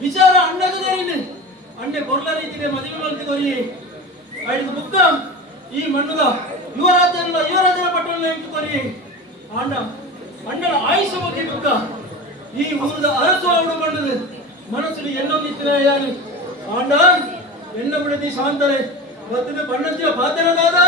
ವಿಚಾರ ಅಂಡಗದೇನು ಅಂಡೆ ಕೊರ್ಲ ರೀತಿಗೆ ಮದುವೆ ಮಲ್ತಿಕೊರಿ ಐದು ಬುಕ್ಕ ಈ ಮಣ್ಣುದ ಯುವರಾಜನ ಪಟ್ಟಣ ಎಂಟುಕೊರಿ ಆಂಡ ಅಂಡಳ ಆಯುಷ ಬಗ್ಗೆ ಬುಕ್ಕ ಈ ಊರದ ಅರಸು ಅವಳು ಬಂಡದು ಮನಸ್ಸು ಎನ್ನೊಂದಿತ್ತಿನ ಯಾರು ಆಂಡ ಎನ್ನ ಬಿಡದಿ ಶಾಂತರೆ ಮತ್ತಿನ ಬಣ್ಣಂಚಿನ ಪಾತ್ರನಾದ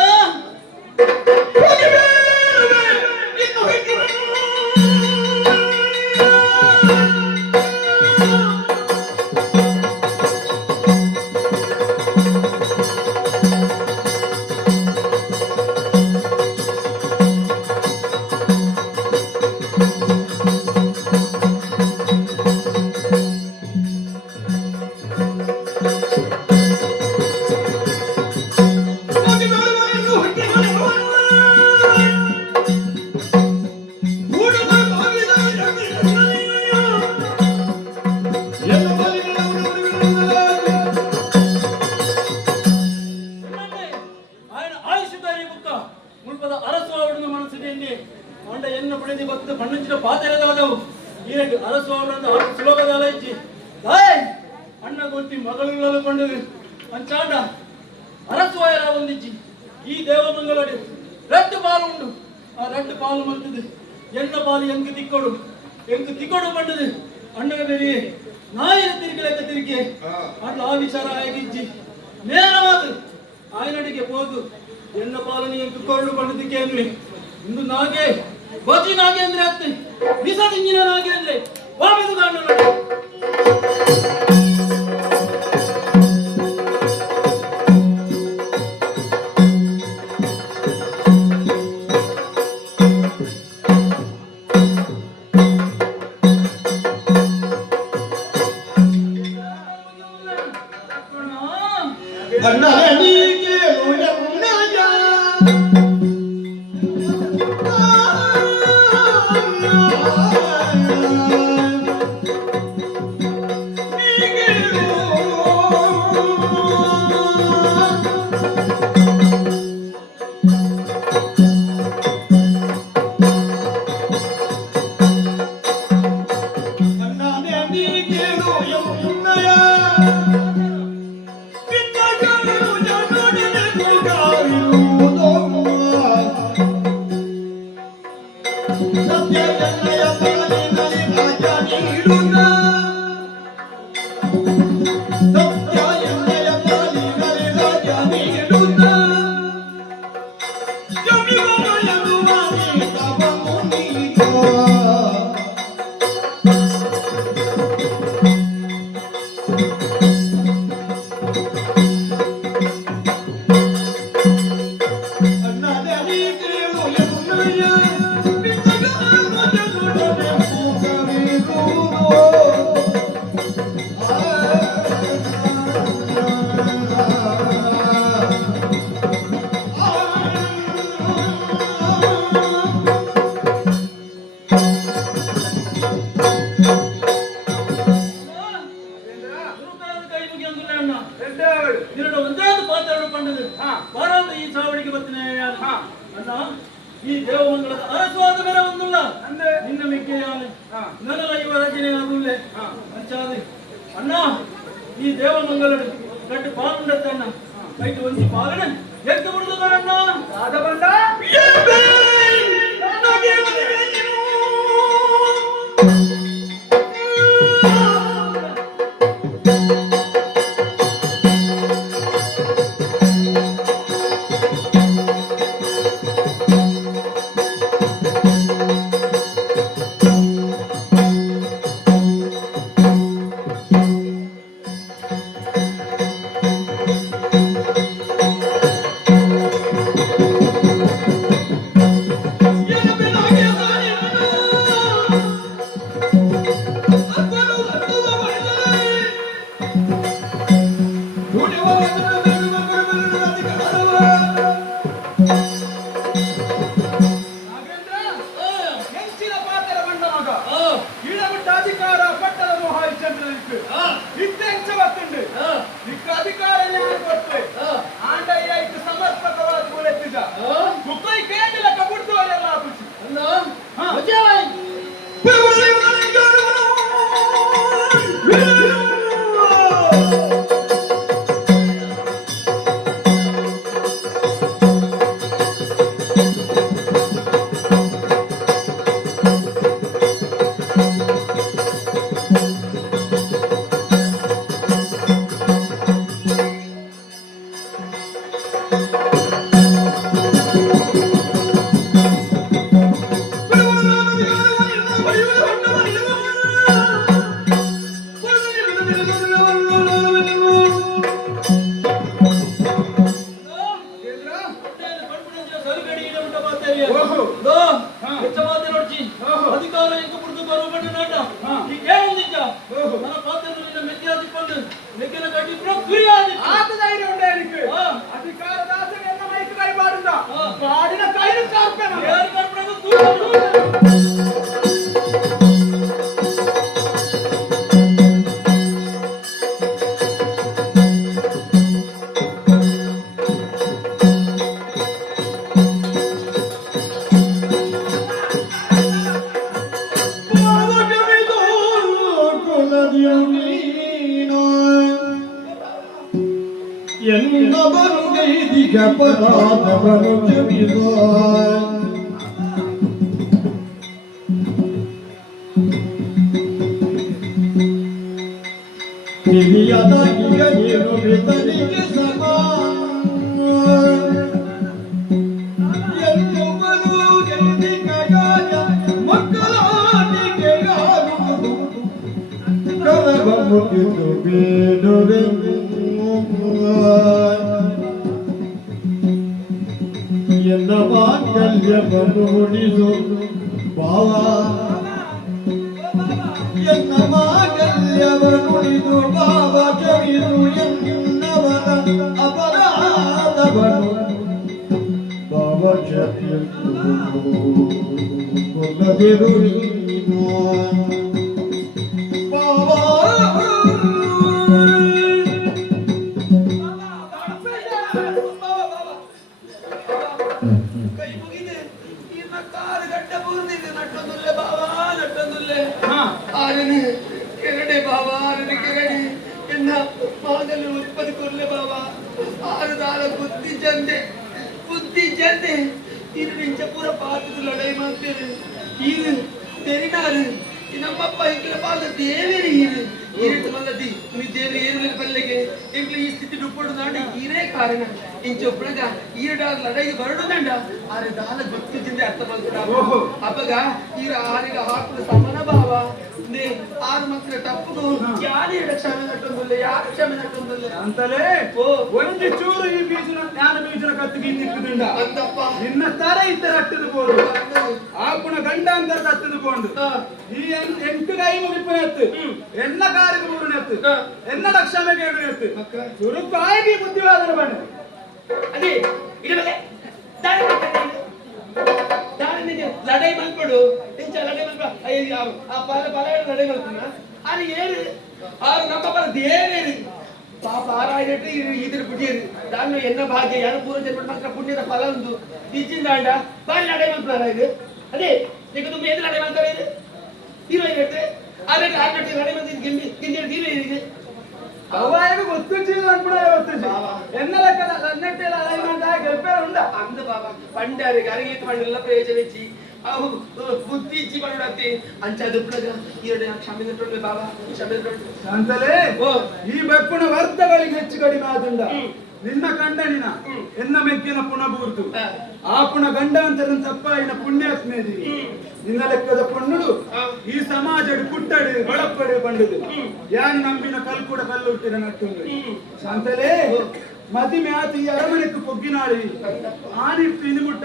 ಇಂದು ನಾಗೆ ಬಜಿ ನಾಗೆ ಅಂದ್ರೆ ಅತ್ತೆ ಬಿಸ ತಿಂಗಿನ ನಾಗೆ ಅಂದ್ರೆ ವಾಪದು ಕಾಣಲ್ಲ ಈ ದೇವಮಂಗಳದ ಅರಸವಾದ ಬೇರೆ ಒಂದುಲ್ಲ ನಿನ್ನ ಮಿಕ್ಕೆಯಾನೆ ನನ್ನಲ್ಲ ಇವ ರಚನೆ ಅದುಲ್ಲೇ ಅಂಚಾದೆ ಅಣ್ಣ ಈ ದೇವಮಂಗಲಡು ಗಟ್ಟು ಪಾಲುಂಡತ್ತಣ್ಣ ಬೈಟ್ ಒಂದಿ ಪಾಲನೆ ಎದ್ದು ಬಿಡುದಣ್ಣ ಆದ ಬಂದ ಅಧಿಕಾರ ಎಂಕ ಬಿಡ್ದು ಬರುಬಣ್ಣ ನಾಟ ಈಗ ಏನಿದ್ದ ನನ್ನ ಪಾತ್ರದಲ್ಲಿ ಮೆಚ್ಚಾದಿಕೊಂಡು ಮೆಚ್ಚಿನ ಕಟ್ಟಿ ಗುರಿಯಾದಿ ಆತ ಧೈರ್ಯ ಉಂಟೆ എനിക്ക് ಅಧಿಕಾರ ದಾಸನ ಎನ್ನ ಮೈಕ್ ಕೈ ಬಾಡುಂದ ಬಾಡಿನ ಕೈನ ಕಾರ್ಪಣ ಯಾರು ಕಾರ್ಪಣ എന്നവನು ಗೈದಿಗ ಪರಾಧವನು ಜಮಿದ ತಿಳಿಯದ ಈಗ ನೀನು ಬೆತನಿಗೆ ಸಮಾನ ಎನ್ನುವನು ಗೈದಿಗ ಗಾಯ ಮಕ್ಕಳಾಟಿಗೆ ಆಗುವುದು ಕರವನ್ನು ತಿಂದು ಬೇಡುವೆ ಎನ್ನ ಮಾಂಗಲ್ಯವನ್ನು ಉಳಿಸು ಭಾವ ಎನ್ನ ಮಾಂಗಲ್ಯವನ್ನು ಉಳಿದು ಭಾವ ಜಗಿದು ಎನ್ನವನ ಅಪರಾಧವನ್ನು ಭಾವ ಜಗಿದು ಕೊಲ್ಲದಿರು ನೀನು ಪೂರ ಪಾತ್ರದ ಲಡಾಯಿ ಮಾಡ್ತೇವೆ ಈಗ ತೆರಿನಾರು ನಮ್ಮಪ್ಪ ಇಂಕ್ಲ ಪಾಲ ದೇವೇರಿ ಈರಿಟ್ಟು ಮಲ್ಲದಿ ನೀ ದೇವರಿ ಏರುಲ ಪಲ್ಲೆಗೆ ಇಂಕ್ಲ ಈ ಸ್ಥಿತಿ ಡುಪ್ಪಡು ನಾಡಿ ಈರೇ ಕಾರಣ ಇಂಚೊಬ್ಬಳಗ ಈರಡಾದ ಲಡಾಯಿಗೆ ಬರಡುದಂಡ ಆರೆ ದಾಲ ಗೊತ್ತಿದ್ದಿಂದ ಅರ್ಥ ಮಾಡ್ಕೊಂಡ ಅಪ್ಪಗ ಈರ ಆರಿಗ ಹಾಕುದ ಸಮಾನ ಭಾವ ನೇ ಆರು ಮಕ್ಕಳ ತಪ್ಪು ಯಾರು ಕ್ಷಮೆ ನಟ್ಟೊಂದಿಲ್ಲ ಯಾರು ಕ್ಷಮೆ ನಟ್ಟೊಂದಿಲ್ಲ ಅಂತಲೇ ಒಂದು ಚೂರು ಈ ಬೀಜನ ಜ್ಞಾನ ಬೀಜನ ಕತ್ತಿಗೆ ನಿಕ್ಕುದುಂಡ ಅಂತಪ್ಪ ನಿನ್ನ ತರ ಇತರ ಅಟ್ಟದು ಬೋದು ಆಪುಣ ಗಂಡ ಅಂತರ ಕತ್ತದು ಬೋದು ಈ ಎಂಟು ಕೈ ಮುಗಿಪು ಎನ್ನ ಕಾರಿಗೆ ಮೂರನೆತ್ತು ಎನ್ನಡ ಕ್ಷಮೆಗೆ ಏನೆತ್ತು ಚುರುಕಾಗಿ ಬುದ್ಧಿವಾದನ ಬಣ್ಣ ಅದೇ ಇಡಬಲೆ ಲಡೈ ಮಲ್ಕೊಡು ಇಂಚ ಲಡೈ ಮಲ್ಕ ಆ ಪಲ ಲಡೈ ಮಲ್ಕುನ ಅಲ್ಲಿ ಏರು ಆರು ನಮ್ಮ ಪಲ ದೇವೇರಿ ಪಾಪ ಆರಾಯಿಟ್ಟು ಇದ್ರ ಬಿಡಿಯರು ನಾನು ಎನ್ನ ಭಾಗ್ಯ ಯಾರು ಪೂರ್ವ ಜನ್ಮ ಮಾತ್ರ ಪುಣ್ಯದ ಫಲ ಒಂದು ನಿಜ್ಜಿಂದ ಅಂಡ ಬಾರಿ ನಡೆ ಮಾಡ್ತಾರ ಇದು ಅದೇ ಈಗ ತುಂಬ ಎದುರು ನಡೆ ಮಾಡ್ತಾರೆ ಇದು ಹೀರೋ ಇರುತ್ತೆ ಆದ್ರೆ ಆರ್ನಟ್ಟಿ ನಡೆ ಬಂದು ಗಿಂಡಿ ಗಿಂಡಿ ಹೀರೋ ಇದೆ ಅವಾಗ ಗೊತ್ತಿಲ್ಲ ಅನ್ಬಿಡ ಎನ್ನ ಲೆಕ್ಕದ ನನ್ನಟ್ಟೆಲ್ಲ ಅಲೈ ಮಾಡ್ದ ಗೆಲ್ಪೇ ಉಂಡ ಅಂದ ಬಾಬಾ ಪಂಡಾರಿಗೆ ಅರಗೇತು ಮಣ್ಣೆಲ್ಲ ಪ್ರಯೋಜನ ಇಚ್ಚಿ ಅವು ಬುದ್ಧಿ ಇಚ್ಚಿ ಬಂಡತ್ತೆ ಅಂಚಾದ ಪುಡಗ ಎರಡು ಕ್ಷಮೆ ಬಾಬಾ ಕ್ಷಮೆ ಅಂತಲೇ ಈ ಬೆಪ್ಪುನ ವರ್ಧಗಳಿಗೆ ಹೆಚ್ಚು ಕಡಿಮೆ ಆದುಂಡ ನಿನ್ನ ಕಂಡನಿನ ಎನ್ನ ಮೆಕ್ಕಿನ ಪುನಬೂರ್ತು ಆ ಪುಣ ಗಂಡಾಂತರ ತಪ್ಪಾಯಿನ ಪುಣ್ಯಾತ್ಮೇದಿ ನಿನ್ನ ಲೆಕ್ಕದ ಪುಣ್ಣುಡು ಈ ಸಮಾಜಡು ಕುಟ್ಟಡು ಒಳಪಡು ಬಂಡುದು ಯಾನ್ ನಂಬಿನ ಕಲ್ಕೂಡ ಕಲ್ಲುಟ್ಟಿನ ನಟ್ಟುಂಡು ಶಾಂತಲೇ ಮದಿಮೆ ಆತ ಈ ಅರಮನೆக்கு ಪೊಗ್ಗಿನಾಳಿ ಆನಿ ಪಿನಿಮುಟ್ಟ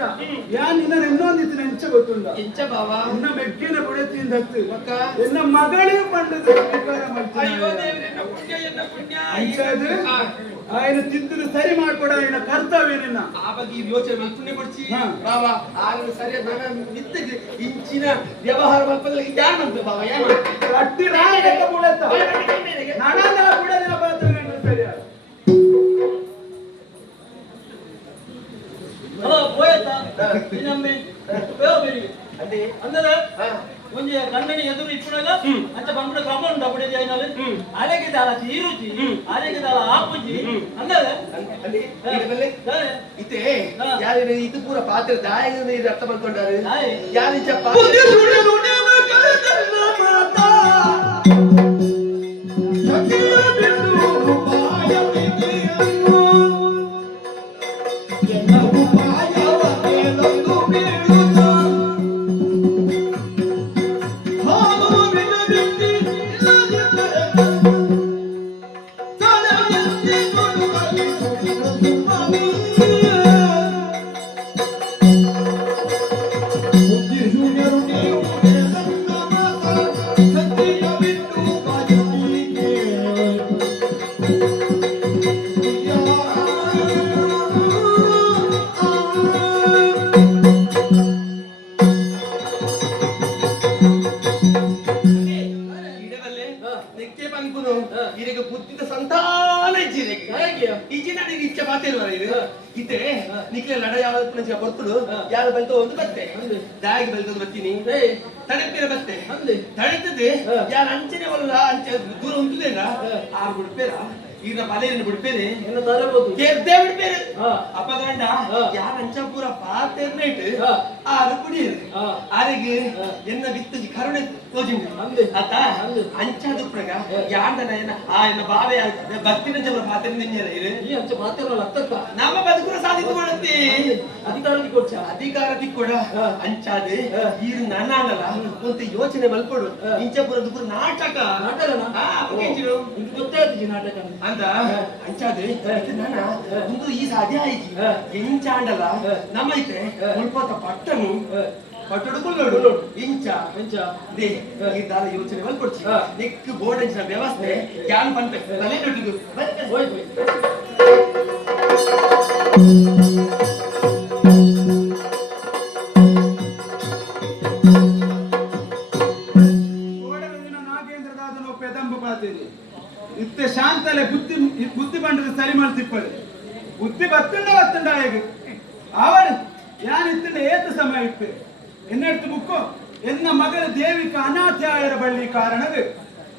ಯಾನ್ ನಿನ್ನ ಇನ್ನೊಂದಿತ್ತು ನೆಂಚ ಗೊತ್ತುಂಡ ಎಂಚ ಬಾಬಾ ನಿನ್ನ ಮೆಕ್ಕಿನ ಬುಡತಿಯಿಂದ ಹತ್ತು ಎನ್ನ ಮಗಳೇ ಬಂಡುದು ಅಯ್ಯೋ ದೇವ್ರೆ ಎನ್ನ ಪುಣ್ಯ ಅಂಚದು ఆయన ತಿದ್ದುದು ಸರಿ ಮಾಡ್ಕೊಡ ఆయన ಕರ್ತವ್ಯ ನಿನ್ನ ಆವಾಗ ಈ ಯೋಚನೆ ಮೇಲೆ ಪುಣ್ಯ ಕೊಡ್ಸಿ ಬಾಬಾ ಆಗಲು ಸರಿಯಾದ ನನ್ನ ಮಿತ್ತಿಗೆ ಇಂಚಿನ ವ್ಯವಹಾರ ಮಲ್ಪದಲ್ಲಿ ಯಾರು ನಂಬ ಬಾಬಾ ಯಾರು ಅಟ್ಟಿ ರಾಯಕ ಬುಡತ್ತ ನಡಂದಲ ಬುಡದಿನ ಪಾತ್ರ ನನ್ನ ಸರಿಯ ಹಲೋ ಹೋಯ್ತಾ ಇನ್ನೊಮ್ಮೆ ಬೇರೆ ಅದೇ ಅಂದದ ಒಂಜಿ ಗಂಡನಿ ಎದುರು ಇಪ್ಪುನಾಗ ಅಂಚ ಬಂಗುಡ ಕ್ರಮ ಉಂಟು ಬುಡದಿ ಐನಾಲು ಅಲೆಗೆ ದಾಲ ಚೀರುಚಿ ಅಲೆಗೆ ದಾಲ ಆಪುಜಿ ಅಂದದ ಅಲ್ಲಿ ಇತೆ ಯಾರು ಇದು ಪೂರ ಪಾತ್ರ ದಾಯದಿಂದ ಇದು ಅರ್ಥ ಮಾಡ್ಕೊಂಡಾರೆ ಯಾರು ಚಪ್ಪ ಇದಕ್ಕೆ ಬುದ್ಧಿದ ಸಂತಾನ ಈಜಿನ ಇಚ್ಛೆ ಮಾತೇಲ್ವರ ಇದು ಇತ್ತೆ ನಿಕ್ಲೆ ಲಡ ಯಾವ ಬರ್ತಳು ಯಾರು ಬಂತು ಒಂದು ಬತ್ತೆ ದಾಗಿ ಬಲ್ತದ್ದು ಬರ್ತೀನಿ ತಡೆಪೇರ ಬತ್ತೆ ತಡೆತದೆ ಯಾರು ಅಂಚನೆ ಒಲ್ಲ ಅಂಚೆ ದೂರ ಉಂಟುದೇನ ಆರು ಬಿಡ್ಪೇರ ಈಗ ಬಲೆಯನ್ನು ಬಿಡ್ಪೇನೆ ಗೆದ್ದೆ ಬಿಡ್ಪೇರೆ ಅಪಗಂಡ ಯಾರ ಅಂಚ ಪೂರ ಪಾತೇರ್ನೇಟ್ ಆರು ಕುಡಿಯರು ಆರೆಗೆ ಎನ್ನ ವಿತ್ತಜಿ ಕರುಣೆ ತೋಜಿಂಡು ಆತ ಅಂಚಾದ ಪ್ರಗ ಯಾಂಡನ ಆ ಎನ್ನ ಬಾವೆ ಭಕ್ತಿನ ಜವರ ಪಾತ್ರೆ ನಿನ್ನೆಲ್ಲ ಇರು ಈ ಅಂಚ ಪಾತ್ರೆ ಲತ್ತಕ್ಕ ನಮ್ಮ ಬದುಕುನ ಸಾಧಿತು ಮಾಡುತ್ತೆ ಅಧಿಕಾರ ತಿಕ್ಕೊಡ ಅಂಚಾದೆ ಈರು ನನ್ನಲ್ಲ ಅಂತ ಯೋಚನೆ ಮಲ್ಕೊಡು ಇಂಚಪುರ ದುಪುರ ನಾಟಕ ಗೊತ್ತಾಯ್ತು ನಾಟಕ ಅಂತ ಅಂಚಾದೆ ನನ್ನ ಒಂದು ಈ ಸಾಧ್ಯ ಆಯ್ತು ಎಂಚಾಂಡಲ ನಮ್ಮೈತೆ ಮುಳ್ಪತ ಪಟ್ಟನು ಪಟ್ಟಡುಕೊಳ್ಳೋಡು ಇಂಚ ದೇ ಈ ದಾದ ಯೋಚನೆ ಮಲ್ಕೊಡ್ಚಿ ನೆಕ್ ಬೋರ್ಡ್ ಅಂಚಿನ ವ್ಯವಸ್ಥೆ ಕ್ಯಾನ್ ಪಂಪೆ ತಲೆ ದೊಡ್ಡದು ಹೋಯ್ ಹೋಯ್ ಇತ್ತೆ ಶಾಂತಲೆ ಬುದ್ಧಿ ಬಂಡದ ಸರಿ ಮಾಡ್ತಿಪ್ಪಳು ಬುದ್ಧಿ ಬತ್ತಂಡ ಹೇಗೆ ಅವಳು ಯಾನ್ ಇತ್ತಂಡ ಏತ ಸಮಯ ಇಪ್ಪೆ ಎನ್ನೆಡ್ತು ಬುಕ್ಕು ಎನ್ನ ಮಗಳ ದೇವಿಕ ಅನಾಥ್ಯಾಯರ ಬಳ್ಳಿ ಕಾರಣದು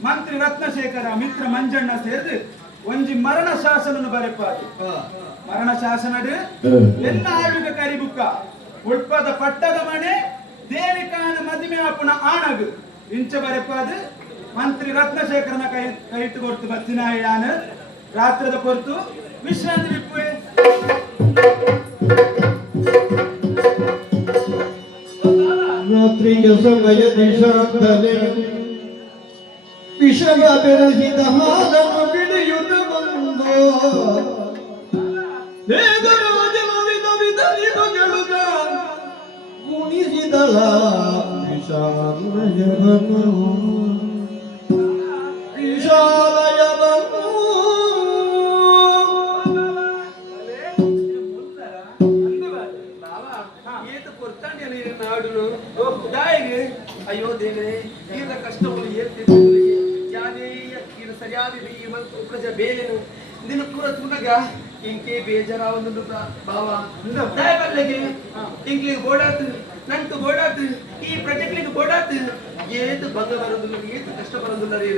ಮಂತ್ರಿ ರತ್ನಶೇಖರ ಮಿತ್ರ ಮಂಜಣ್ಣ ಸೇರಿದು ಒಂಜಿ ಮರಣ ಶಾಸನ ಬರೆಪಾದು ಮರಣ ಶಾಸನಡು ಎನ್ನ ಆಡುಗ ಕರಿ ಬುಕ್ಕ ಉಳ್ಪದ ಪಟ್ಟದ ಮನೆ ದೇವಿಕಾನ ಮದಿಮೆ ಆಪುನ ಆಣಗು ಇಂಚ ಬರೆಪಾದು ಮಂತ್ರಿ ರತ್ನಶೇಖರನ ಕೈ ಇಟ್ಟುಕೊಡ್ತು ಬತ್ತಿನ ಯಾನು ರಾತ್ರದ ಕೊರ್ತು ವಿಶ್ರಾಂತಿ ಬಿಪ್ಪುವೆ ರಾತ್ರಿಯ ಸಮಯದಿ ಶಾಂತಲೆ ವಿಷವ ಬೆರೆಸಿದ ಹಾಲನ್ನು ಬಿಡಿಯುತ್ತ ಬಂದು ಗುಣಿಸಿದಳ ವಿಶಾಲಯವನ್ನು ಅಯ್ಯೋ ದೇವರೇ ಈಗ ಕಷ್ಟವನ್ನು ಏರ್ತಿದೆ ಯಾರೇ ಈಗ ಸರಿಯಾದ ಈ ಪ್ರಜೆ ಬೇಲೆನು ನಿನ್ನ ಪೂರ ತುನಗ ಇಂಕೆ ಬೇಜಾರಾವೊಂದು ಬಾವ ದಯಬಲ್ಲೆಗೆ ಇಂಕ್ಲಿಗೆ ಬೋಡಾತು ನಂಟು ಬೋಡಾತು ಈ ಪ್ರಜೆಕ್ಲಿಗೆ ಬೋಡಾತು ಏದು ಬಂಗ ಬರೋದಿಲ್ಲ ಏದು ಕಷ್ಟ ಬರೋದಿಲ್ಲ ರೀ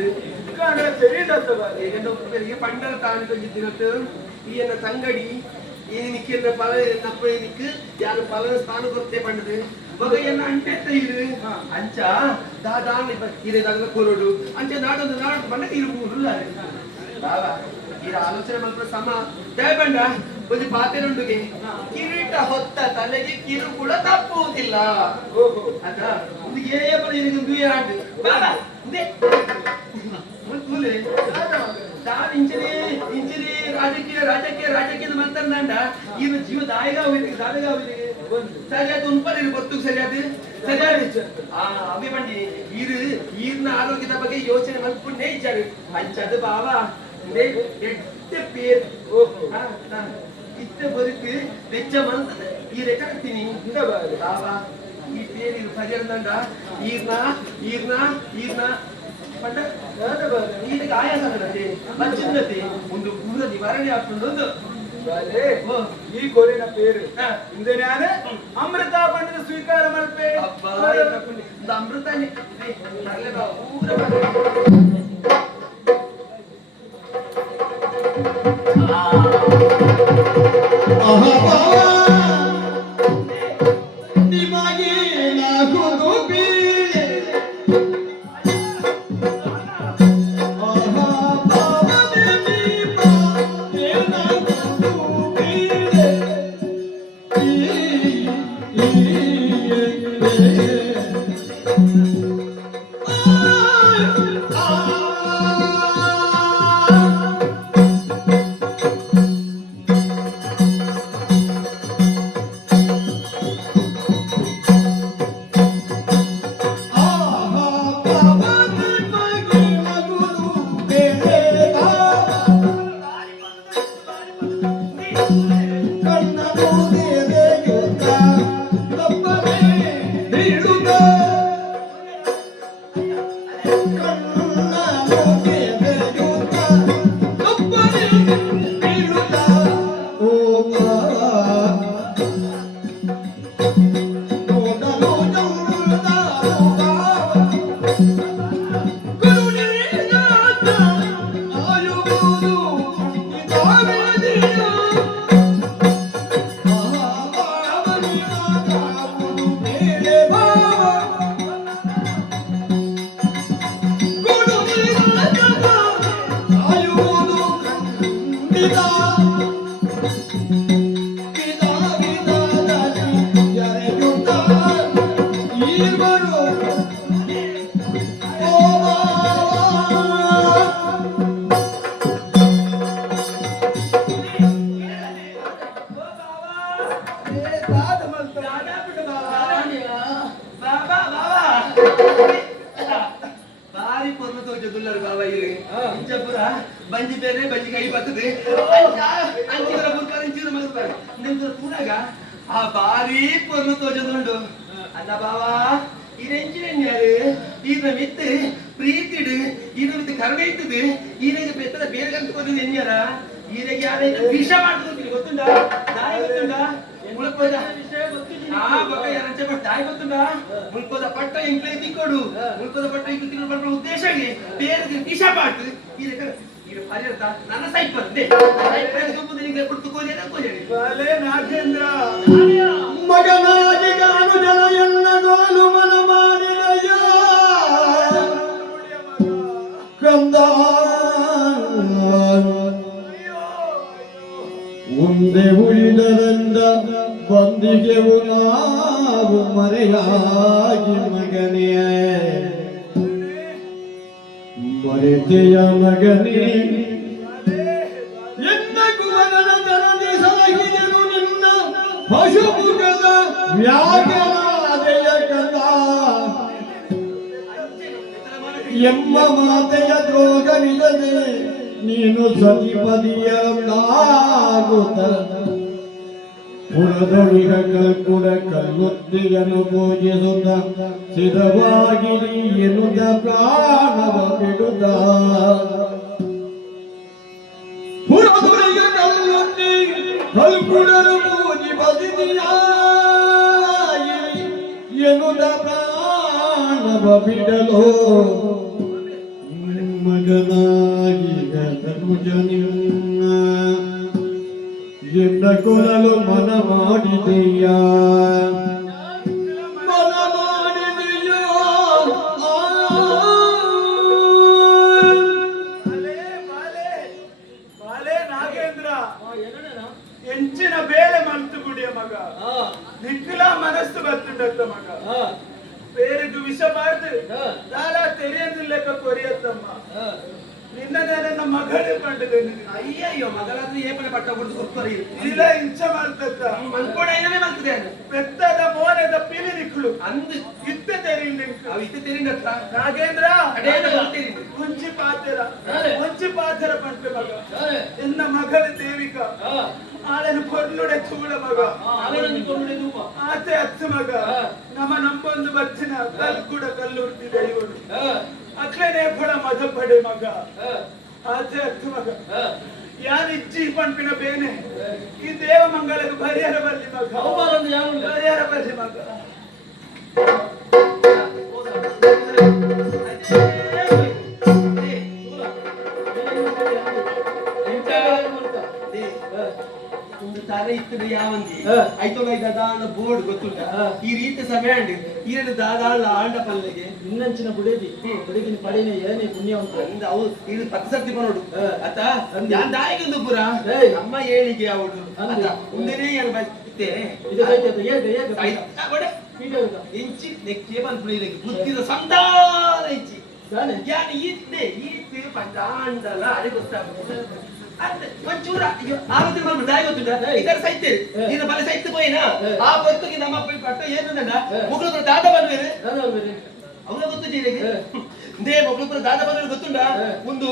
ಕಾಣ ಸರಿದತ್ತ ಬಾರಿ ಈಗ ಪಂಡರ ತಾನು ಬಂದಿದ್ದಿನತ್ತು ಈಯನ ತಂಗಡಿ ಈ ನಿಕ್ಕಿನ ಪಲ ತಪ್ಪ ನಿಕ್ಕು ಯಾರು ಪಲನ ಸ್ಥಾನ ಗೊತ್ತೇ ಪಂಡದು ಬಗೆಯನ್ನ ಅಂಟೆತ್ತ ಇರು ಅಂಚ ದಾದಾನ ಇರೆದಾಗ ಕೋರೋಡು ಅಂಚ ನಾಡೊಂದು ನಾಡು ಬಂಡ ಇರುವುದಿಲ್ಲ ಬಾಬಾ ಈ ಆಲೋಚನೆ ಮಾತ್ರ ಸಮ ದಯಬಂಡ ಒಂದು ಪಾತೆರೊಂದಿಗೆ ಕಿರೀಟ ಹೊತ್ತ ತಲೆಗೆ ಕಿರು ಕೂಡ ತಪ್ಪುವುದಿಲ್ಲ ಅದ ಒಂದು ಏಪದ ಇದಕ್ಕೆ ಆಟ ಬಾಬಾ ಇದೆ ಮುಲ್ಲೆ ಇಂಚಿನಿ ರಾಜಕೀಯದ ಮಂತಂದ ಇನ್ನು ಜೀವ ದಾಯಗಾವಿದೆ ಸರಿಯಾದ ಉನ್ಪಲ್ಲಿ ಗೊತ್ತು ಸರಿಯಾದ ಅವಿ ಬಂಡಿ ಈರ್ನ ಆರೋಗ್ಯದ ಬಗ್ಗೆ ಯೋಚನೆ ಮಲ್ಕೊಂಡೇ ಇಚ್ಚಾರು ಅಂಚದು ಬಾಬಾ பேர் இத்த பொறுத்து வெச்ச மனசு ಈ ರೆಕಾಡ್ತೀನಿ ಬಾಬಾ ಈ பேர் ಇದು ಸರಿಯಾದಂಡ ಈರ್ನ ಪಂಡ ಇದಕ್ಕೆ ಆಯಾಸ ಆಗತ್ತೆ ಮಚ್ಚಿಂದತೆ ಒಂದು ಪೂರ ನಿವಾರಣೆ ಆಗ್ತೊಂದು ಈ ಕೋರಿನ ಪೇರು ಹಿಂದೆ ನಾನು ಅಮೃತ ಪಂಡದ ಸ್ವೀಕಾರ ಮಾಡ್ಪೇ ಅಮೃತ ಬಂಜಿ ಬೇರೆ ಬಂಜಿ ಕೈ ಬರ್ತದೆ ಅಂಚಿವರ ಮುರ್ಪಾರ ಇಂಚಿವರ ಮಗರ್ಪಾರ ನಿಮ್ದು ಕೂಡಾಗ ಆ ಬಾರಿ ಪೊರ್ಲು ತೋಜದುಂಡು ಅಲ್ಲ ಬಾವಾ ಇರೆಂಚಿನೆನ್ಯಾರು ಈತ ಮಿತ್ತು ಪ್ರೀತಿಡು ಈತ ಮಿತ್ತು ಕರುಣೆ ಇತ್ತದು ಈರೆಗೆ ಬೆತ್ತದ ಬೇರೆ ಕಂತುಕೊಂಡು ನೆನ್ಯಾರ ಈರೆಗೆ ಯಾರೈತೆ ವಿಷ ಮಾಡ್ಕೊತೀನಿ ಗೊತ್ತುಂಡ ದಾಯ ಗೊತ್ತುಂಡ ಮುಳ್ಕೋದ ಯಾರಂಚೆ ಬಟ್ ದಾಯ ಗೊತ್ತುಂಡ ಮುಳ್ಕೋದ ಪಟ್ಟ ಇಂಕ್ಲೈ ತಿಕ್ಕೋಡು ಮುಳ್ಕೋದ ಪಟ್ಟ ಇಂಕ್ಲೈ ತಿಕ್ಕೋಡು ಬರುವ ಉದ್ದೇಶಗೆ ಬೇರೆ ವಿಷ ಮಾಡು ಈರೆಗೆ ನನ್ನ ಸೈಟ್ ಬಂದೆ ನಾಗೇಂದ್ರ ಮಗನಾಗಿ ಗಾನುಜನ ಎನ್ನದೋಲು ಮನ ಮಾಡಿದಯ ಕಂದ ಮುಂದೆ ಉಳಿದರಂದ ಬಂದಿಗೆವು ನಾವು ಮರೆಯಾಗಿ ಮಗನೇ ಮರೆತೆಯ ಮಗನೇ ಎನ್ನ ಗುವನನ ತರದಿ ಸಾಗಿದೆನು ನಿನ್ನ ಪಶುಮುಖದ ವ್ಯಾಘ್ರನಾದೆಯ ಕದ ಎಮ್ಮ ಮಾತೆಯ ದ್ರೋಗನಿಲ್ಲದೆ ನೀನು ಸತಿಪದಿಯನ್ನಾಗುತ್ತ ಪುರದೊಳಿಗ ಕಲ್ಕುಡ ಕಲ್ಲುತ್ತಿಯನ್ನು ಪೂಜಿಸುತ್ತ ಸಿದ್ಧವಾಗಿರಿ ಎನ್ನುತ್ತ ಪ್ರಾಣವ ಬಿಡುತ್ತ ಪುರದ ಪುಡರು ಮೂಜಿ ಬದಿದಿಯಾಯಿ ಎನ್ನುತ್ತ ಪ್ರಾಣವ ಬಿಡಲು ಮಗನಾಗಿ ಧನುಜನಿನ್ನ ಎನ್ನ ಕೊಲಲು ಮನ ಮಾಡಿದೆಯ ಮನ ಮಾಡಿದೆಯ ಬಾಲೆ ನಾಗೇಂದ್ರ ಏನಣ್ಣ ಎಂಚಿನ ಬೇಳೆ ಮಲ್ತು ಗುಡಿಯ ಮಗ ನಿಖಿಲ ಮನಸ್ಸು ಬರ್ತುಂಡತ್ತ ಮಗ ಬೇರೆದು ವಿಷ ಬಾರ್ದು ದಾಲ ತೆರೆಯದಿಲ್ಲಕ ಕೊರಿಯತ್ತಮ್ಮ ನಿನ್ನದೇ ನನ್ನ ಮಗಳೇ ಕಂಡಿದೆ ಅಯ್ಯಯ್ಯೋ ಮಗಳಾದ್ರೆ ಏಪನೆ ಪಟ್ಟ ಕೊಟ್ಟು ಕೊಡ್ತಾರೆ ಇಲ್ಲ ಇಂಚ ಮಾಡ್ತತ್ತ ಮಲ್ಕೋಡ ಏನವೇ ಮಾಡ್ತದೆ ಬೆತ್ತದ ಮೋನದ ಪಿಲಿ ನಿಕ್ಕಳು ಅಂದು ಇತ್ತೆ ತೆರಿಂದ ಅವು ಇತ್ತೆ ತೆರಿಂಡತ್ತ ನಾಗೇಂದ್ರ ಅಡೇನ ಗೊತ್ತಿರಿ ಮುಂಚಿ ಪಾತೆರ ಪಂಟೆ ಮಗ ಎನ್ನ ಮಗಳ ದೇವಿಕ ಆಳನ್ನು ಕೊರ್ಲುಡೆ ಚೂಳ ಮಗ ಆತೆ ಅಚ್ಚ ಮಗ ನಮ್ಮ ನಂಬೊಂದು ಬಚ್ಚಿನ ಕಲ್ಕೂಡ ಕಲ್ಲುರ್ತಿದೆ ಇವಳು ಅಕ್ಲೇನೆ ಕೂಡ ಮದ ಪಡೆ ಮಗ ಆತೆ ಅಚ್ಚ ಮಗ ಯಾರು ಇಜ್ಜಿ ಪಂಪಿನ ಬೇನೆ ಈ ದೇವ ಮಂಗಳಕ್ಕೆ ಪರಿಹಾರ ಬರ್ಲಿ ಮಗ ಪರಿಹಾರ ಬರ್ಲಿ ಮಗ ಒಂದು ತರ ಇತ್ತದ ಯಾವಂದಿ ಐತೋಲ ದಾದಾಳ ಬೋರ್ಡ್ ಗೊತ್ತುಂಟ ಈ ರೀತಿ ಸಮಯ ಈರಡು ದಾದಾಳ ಆಂಡ ಪಲ್ಲೆಗೆ ಇನ್ನಂಚಿನ ಬುಡೇದಿ ಬುಡಗಿನ ಪಡೆನೆ ಏನೇ ಪುಣ್ಯ ಉಂಟು ಅಂದ ಅವು ಇದು 10 ಸರ್ತಿ ಬರೋಡು ಅತ್ತ ಯಾನ್ ದಾಯಿಗೊಂದು ಪುರ ನಮ್ಮ ಏಳಿಗೆ ಅವಳು ಅತ್ತ ಮುಂದಿನೇ ಏನು ಬರ್ತೇ ಇದು ಕೈತೆ ಏಗ ಬಡೆ ಪೀಠ ಇಂಚಿ ನೆಕ್ಕೆ ಬಂದ್ಬಿಡಿ ಬುದ್ಧಿದ ಸಂತಾನ ಇಂಚಿ ದಾನೆ ಯಾನ್ ಈತ್ತೆ ಪಂಚಾಂಡಲ ಅದೇ ಗೊತ್ತಾಗ್ತದೆ ಒಂಚೂರ ಆವತ್ತಿನ ಬಂದು ದಾಯಿ ಗೊತ್ತುಂಟ ಇದರ ಸೈತೆ ನಿನ್ನ ಬಲೆ ಸೈತೆ ಪೋಯಿನ ಆ ಹೊತ್ತಿಗೆ ನಮ್ಮ ಅಪ್ಪ ಪಟ್ಟ ಏನು ಮುಗುಳು ದಾದ ಬಂದ್ಬೇರೆ ಅವನ ಗೊತ್ತು ಜೀರಿಗೆ ದೇ ಮಕ್ಕಳು ದಾದ ಬಂದ್ರೆ ಗೊತ್ತುಂಟ ಒಂದು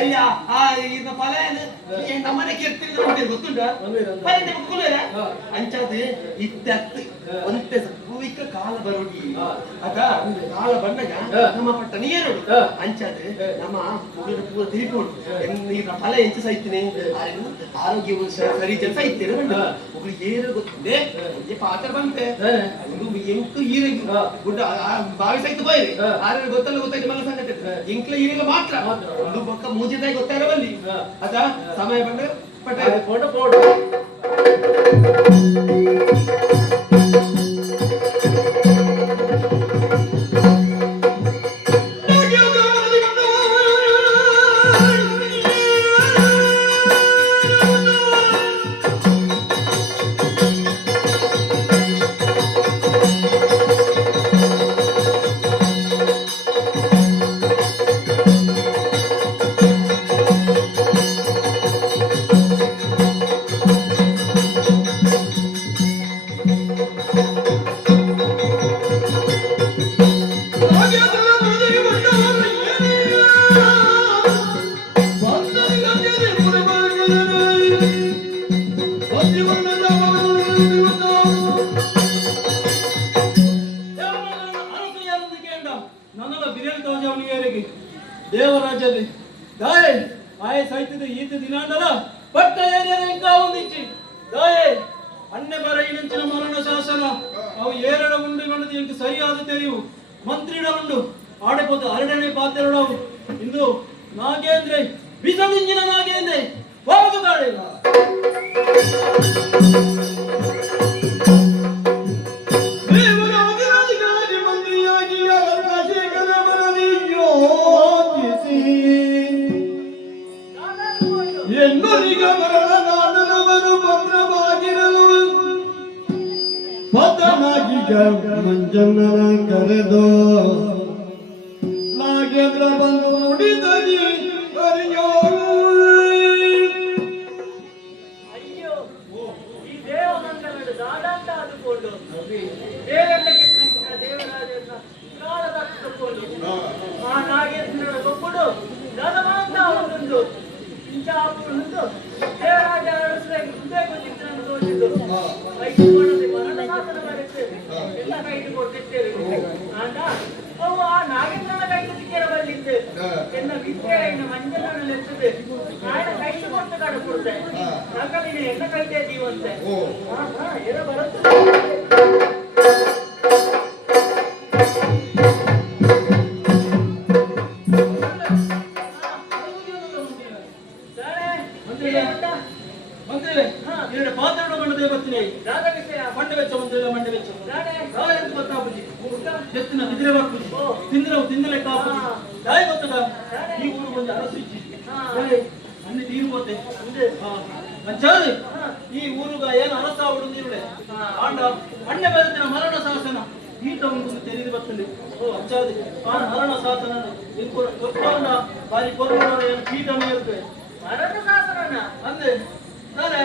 ಅಯ್ಯ ಆ ಇನ್ನ ಫಲ ನಮ್ಮನೆ ಕೇಳ್ತಿದ್ರೆ ಗೊತ್ತುಂಟ ಮಕ್ಕಳು ಅಂಚಾದ ಇತ್ತತ್ತು ಒಂತೆ ಭೂವಿಕ ಕಾಲ ಬರೋಡಿ ಅದ ಕಾಲ ಬಂದಾಗ ನಮ್ಮ ಪಟ್ಟ ನೀರು ಅಂಚಾದ ನಮ್ಮ ಮಗಳು ಪೂರ ತಿಳ್ಕೊಂಡು ಈಗ ಫಲ ಎಂಚ ಸೈತೀನಿ ಆರೋಗ್ಯ ಸರಿ ಜನ ಸೈತೇನೆ ಮಗಳು ಏನು ಗೊತ್ತಿದೆ ಪಾತ್ರ ಬಂತೆ ಒಂದು ಎಂಟು ಈರಿಗೆ ಗುಡ್ಡ ಬಾವಿ ಸಹಿತ ಬೈರಿ ಆದ್ರೆ ಗೊತ್ತಲ್ಲ ಗೊತ್ತಾಯ್ತು ಮಗ ಸಂಗತಿ ಎಂಕ್ಲ ಈರಿಗೆ ಮಾತ್ರ ಒಂದು ಪಕ್ಕ ಮೂಜಿದಾಗಿ ಗೊತ್ತಾಗಬಲ್ಲಿ ಅದ ಸಮಯ ಬಂದ ಪಟ್ಟ ಫೋಟೋ ಫೋಟೋ ದೇವರಾಜ್ಯದಲ್ಲಿ ದಾಯೆ ಆಯ ಸೈತದ ಈತ ದಿನಾಂಡಲ ಪಟ್ಟ ಏನೇನ ಇಂಕ ಒಂದಿಚ್ಚಿ ದಾಯೆ ಅಣ್ಣೆ ಬರ ಇಂಚಿನ ಮರಣ ಶಾಸನ ಅವು ಏರಡ ಉಂಡು ಗಣದ ಇಂಕ ಸರಿಯಾದ ತೆರಿವು ಮಂತ್ರಿಡ ಉಂಡು ಆಡಬಹುದು ಅರಡನೇ ಪಾತ್ರೆರಡವು ಇಂದು ನಾಗೇಂದ್ರೆ ಬಿಸದಿಂಜಿನ ನಾಗೇಂದ್ರೆ ಹೋಗದು ಕಾಡಿಲ್ಲ ಎನ್ನೊಲಿಗ ಮರಣನಾದನವನು ಭದ್ರವಾಗಿರಲು ಪತನಾಗಿಗ ಮಂಜಣ್ಣನ ಕರೆದೋ ನಾಗೇಂದ್ರ ಬಂದು ನುಡಿದನಿ ಅರಿಯೋ ಅಯ್ಯೋ ಈ ದೇವಮಂಗಲದ ದಾದಂತ ಆದುಕೊಂಡು ದೇವರಿಗೆ ದೇವರಾಜನ ಕಾಲದ ತಕ್ಕೊಂಡು ಆ ನಾಗೇಂದ್ರನ ಒಬ್ಬಡು ಧನವಂತ ಅವನೊಂದು ಇಂಚಾಪುರನೊಂದು ದೇವರಾಜ ಮುಂದೆ ಗೊತ್ತಿದ್ದನ್ನು ತೋರಿಸಿದ್ದು ಕೈಗೊಂಡು ಮರಣ ಶಾಸನ ಬರುತ್ತೇವೆ ಎಲ್ಲ ಕೈಗೆ ಕೊಟ್ಟಿದ್ದೇವೆ ಆಂಡ ಅವು ಆ ನಾಗೇಂದ್ರನ ಕೈಗೆ ಸಿಕ್ಕಿರ ಬರಲಿದ್ದೆ ಎನ್ನ ವಿದ್ಯೆ ಇನ್ನು ಮಂಜನನ್ನು ಲೆತ್ತದೆ ನಾಳೆ ಕೈಗೆ ಕೊಟ್ಟು ಕಡೆ ಕೊಡ್ತೆ ನಕಲಿಗೆ ಎಣ್ಣ ಕೈತೆ ಜೀವಂತೆ ಓ ಏನೋ ಬರುತ್ತೆ ಮಂತ್ರಿಗಳೇ ಎರಡು ಪಾತ್ರೆ ಮಂಡದೆ ಬರ್ತೀನಿ ಮಂಡೆ ವೆಚ್ಚ ಮಂತ್ರಿಗಳ ಮಂಡೆ ವೆಚ್ಚ ನಾಳೆ ಅಂತ ಗೊತ್ತಾಗ್ಬಿಟ್ಟು ಎತ್ತಿನ ಬಿದಿರೆ ಬಾಪುಜಿ ತಿಂದಿರವು ತಿಂದಲೆ ಕಾಪುಜಿ ಯಾಕೆ ಗೊತ್ತದ ಈ ಊರು ಒಂದು ಅರಸು ಇಜ್ಜಿ ಅನ್ನಿ ತೀರು ಹೋತೆ ಮಂಚಾರಿ ಈ ಊರುಗ ಏನು ಅರಸ ಅವಡು ನೀರುಳೆ ಆಂಡ ಅಣ್ಣೆ ಬೆರೆತಿನ ಮರಣ ಶಾಸನ ಈತ ಒಂದು ತೆರೆದು ಬರ್ತದೆ ಓ ಅಂಚಾದಿ ಆ ಮರಣ ಶಾಸನ ಕೊಟ್ಕೊಂಡ ಬಾರಿ ಕೊರ್ಕೊಂಡ ಏನು ಪೀಠ ಮೇಲ್ಕೆ ಮರಣ ಶಾಸನ ಅಂದೆ ನಾನೇ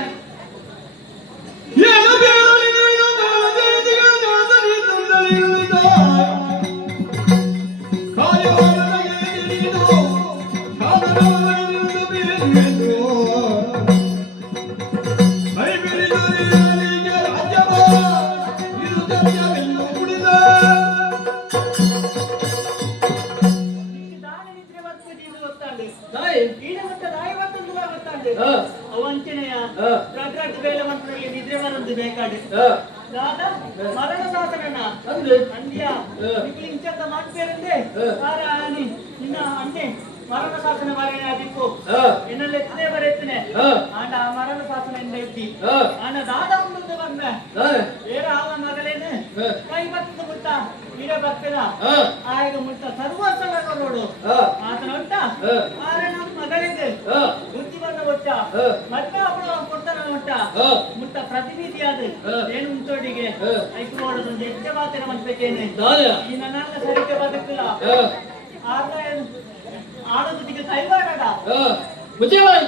ಅವಂಚನೆಯ ಪ್ರಕೃತ ಬೇಲೆ ಮಂತ್ರದಲ್ಲಿ ನಿದ್ರೆ ಬರಂದು ಬೇಕಾಡೆ ಮರಣ ಶಾಸನ ಅಂದ್ಯ ಇಂಚಂತ ಮಾಡ್ಬೇರಂದೆ ನಿನ್ನ ಅಂದೆ ಮರಣ ಶಾಸನ ಬರೆಯ ಅದಕ್ಕೂ ಎನ್ನಲ್ಲಿ ಎತ್ತನೆ ಬರೆಯುತ್ತೇನೆ ಆಂಡ ಆ ಮರಣ ಶಾಸನ ಎಂದ ಎತ್ತಿ ಆನ ದಾದ ಒಂದು ಬಂದ ಬೇರೆ ಆವ ಮಗಳೇನು ಕೈ ಬತ್ತ ಮುಟ್ಟ ವೀರ ಭಕ್ತನ ಆಗ ಮುಟ್ಟ ಸರ್ವಸಂಗ ನೋಡು ಆತನ ಉಂಟ ಆರೆ ನಮ್ಮ ಮಗಳಿಗೆ ಬುದ್ಧಿ ಬಂದ ಒಟ್ಟ ಮತ್ತೆ ಅವಳು ಕೊಡ್ತಾನ ಉಂಟ ಮುಟ್ಟ ಪ್ರತಿನಿಧಿ ಆದ ಏನು ಉಂಟೋಡಿಗೆ ಐಕು ನೋಡೋದು ಎಷ್ಟೇ ಮಾತಿನ ಮನ್ಬೇಕೇನೆ ಈ ನನ್ನ ಸರಿಕೆ ಬದುಕಿಲ್ಲ ಆಡೋದಕ್ಕೆ ಕೈವಾಡ ಮುಚ್ಚೇವಾಯ್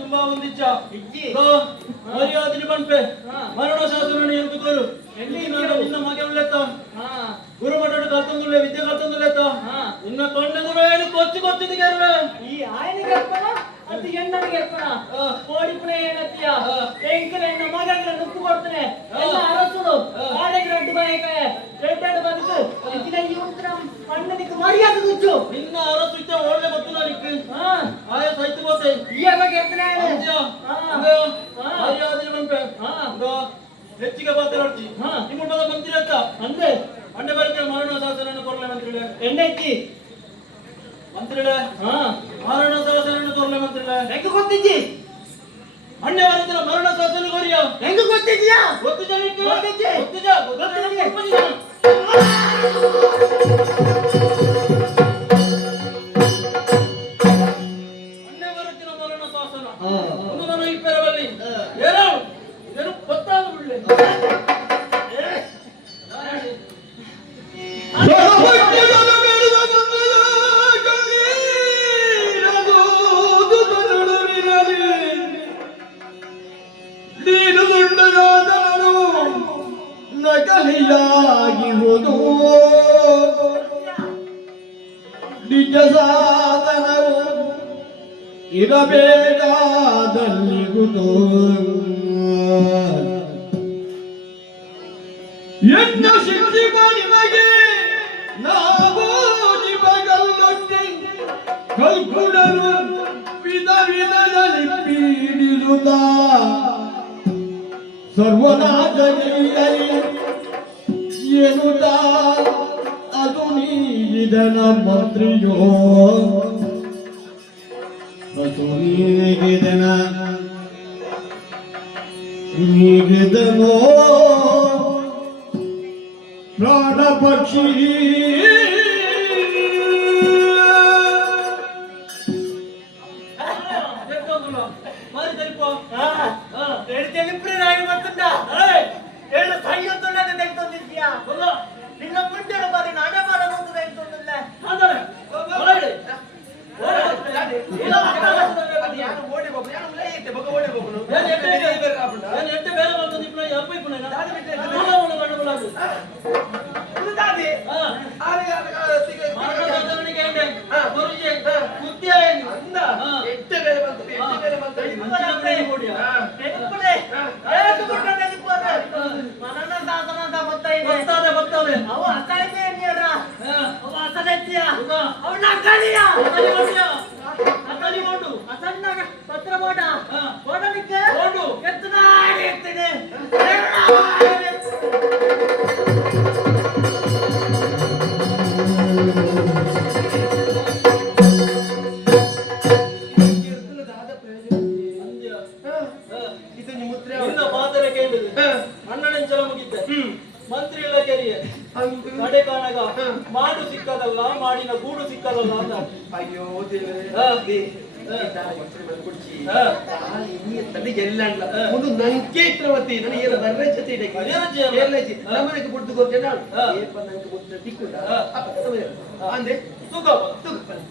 ತುಂಬಾ ಒಂದಿಚ್ಚ ಮರ್ಯಾದಿನಿ ಪಂಪೆ ಮರಣ ಶಾಸನ ಎದುಕೋರು ನಿನ್ನ ಮಗೆ ಉಳ್ಳೆತ್ತ ಗುರುಮಠ ಕಲ್ತಂದುಳ್ಳೆ ವಿದ್ಯೆ ಕಲ್ತಂದುಳ್ಳೆತ್ತ ನಿನ್ನ ಕಣ್ಣದು ಬೇಡ ಕೊಚ್ಚಿ ಕೊಚ್ಚಿದ ಈ ಆಯನಿಗೆ ಅರ್ಪಣ ಅದು ಎಣ್ಣನಿಗೆ ಅರ್ಪಣ ಕೋಡಿಪುಣ ಏನತ್ತೀಯ ಎಂಕರ ಎನ್ನ ಮಗನ ನುಪ್ಪು ಕೊಡ್ತಾನೆ ಎಲ್ಲ ಅರಸುಡು ಕಾಡೆಗೆ ರಡ್ಡು ಬಾಯಕಾಯ ರೆಡ್ಡಾಡು ಬದುಕು ಇದನ್ನ ಇವಂತರ ಅಣ್ಣನಿಗೆ ಮರ್ಯಾದೆ ನುಚ್ಚು ನಿನ್ನ ಅರಸು ಇದ್ದ ಒಳ್ಳೆ ಗೊತ್ತು ನನಗೆ ಆಯ ಸೈತು ಬೋತೆ ಈ ಬಗ್ಗೆ ಎತ್ತನೆ ಮರ್ಯಾದೆ ಪಂಪೆ ಹೆಚ್ಚಿಗೆ ಮಾತಾಡ್ತಿ ನಿಮ್ಮದ ಮಂತ್ರಿ ಅಂತ ಅಂದೆ ಅಂಡೆ ಬರಕ್ಕೆ ಮರಣ ಶಾಸನ ಕೊರಲೆ ಮಂತ್ರಿಗಳೇ ಎಣ್ಣೆಕ್ಕಿ ಮಂತ್ರಿಗಳೇ ಮರಣ ಶಾಸನ ಕೊರಲೆ ಮಂತ್ರಿಗಳೇ ಹೆಂಗ ಗೊತ್ತಿದ್ದಿ ಅಂಡೆ ಬರಕ್ಕೆ ಮರಣ ಶಾಸನ ಕೊರಿಯ ಹೆಂಗ ಗೊತ್ತಿದ್ಯಾ ಗೊತ್ತಿದ್ಯಾ ಅಂಡೆ ಬರಕ್ಕೆ ಮರಣ ಶಾಸನ ಒಂದು ನನ್ನ ಇಪ್ಪೆರಬಲ್ಲಿ ಏನೋ ಇದನ್ನು ಗೊತ್ತಾಗ ಬಿಡ್ಲೆ ನಕಲಿಯಾಗಿರುವುದು ನಿಜ ಸಾಧನವು ಇರಬೇಕಾದಲ್ಲಿಗುವುದು ಎನ್ನ ಶಿಕ್ಷಿ ನಿಮಗೆ ನಾವು ನಿಮಗಲ್ಲೊಟ್ಟಿ ಕಲ್ಕುಡರು ವಿಧ ವಿಧದಲ್ಲಿ ಪೀಡಿಸುತ್ತ ಸರ್ವನಾಥಗಿರಿಯಲಿ ಎನ್ನುತ್ತ ಅದು ನೀಗಿದನ ಮಂತ್ರಿಯೋ ಅದು ನೀಗಿದನೋ ಪ್ರಾಣ ಪಕ್ಷಿ ಗೊತ್ತುಂಟಾ ಏಯ್ ಹೇಳು ಕೈಯೊತ್ತುಳ್ಳದೆ ತೆಗೆದೊಂದಿದ್ಯಾ ಗೊಲ್ಲ ನಿನ್ನ ಮುಂದೆ ಬಾರಿ ನಾಡ ಮಾಡೋದು ತೆಗೆದೊಂದಿಲ್ಲ ಆದರೆ ಹೊರಗಡೆ ಅದು ಯಾರು ಓಡಿ ಹೋಗು ಯಾರು ಉಲೈ ಐತೆ ಬಗ ಓಡಿ ಹೋಗುನು ಏನು ಎಟ್ಟೆ ಬೇರೆ ಮಾಡ್ತದೆ ಇಪ್ಪನ ಅಪ್ಪ ಇಪ್ಪನ ಉಳಿದಾದೆ ಹಾ ಮಾರಣದವನಿಗೆ ಎಂಡೆ ಗುರುಜಿ ಮುತ್ಯ ಏನು ಅಂದ ಎಟ್ಟೆ ಬೇರೆ ಬಂತು ಮಂಚಿನ ಪ್ರೇಮಿ ಕೊಡಿಯ ನೆನಪುಡೆ ಏಕೆ ಬಿಟ್ಟು ನೆನಪುಡೆ ಮನನ ದಾಸನದ ಗೊತ್ತಾಯಿದೆ ಬರ್ತದೆ ಅವ ಅಸಲಿದೆ ನೀರ ಅವ ಅಸಲೆತ್ತಿಯ ಹೌದಾ? ಅವನ ಕಲಿಯ ಅತನಿ ಕೊಂಡು ಅಸನ್ನ ಪತ್ರ ಬೋಡ ಹಾ. ಬೋಡಲಿಕ್ಕೆ ಕೊಂಡು. ಎತ್ತನ ಎತ್ತಿದೆ ಅಂದ್ಯ ಇದು ನಿಮ್ಮ ಮುದ್ರೆ ನಿನ್ನ ಪಾತ್ರೆ ಕೇಳಿದೆ ಅಣ್ಣನೆಂಚಲ ಮುಗಿದ್ದೆ ಮಂತ್ರಿ ಇಲ್ಲ ಕೆರಿಯ ಕಡೆ ಕಾಣಗ ಮಾಡು ಸಿಕ್ಕದಲ್ಲ ಮಾಡಿನ ಗೂಡು ಸಿಕ್ಕದಲ್ಲ ಅಂತ ಅಯ್ಯೋ ದೇವರೇ ಹಾ. ಕುಡಿಸಿ ಹಾ. ಎಲ್ಲ ಒಂದು ನಂಗೆ ಇತ್ರವತ್ತಿ ನನಗೆ ಏನು ಬರ್ರೆ ಜೊತೆ ಇದೆ ಅದೇನಜ್ಜಿ ಅಲ್ಲ? ನಮ್ಮನೆಗೆ ಬಿಟ್ಟು ಗೊತ್ತೇ ನಾನು ಹಾ. ಏಪ ನಂಗೆ ಮುದ್ರೆ ತಿಕ್ಕುಂಡ ಹಾ. ಅಂದೆ ತೂಕ ತುಗ ಬನ್ನಿ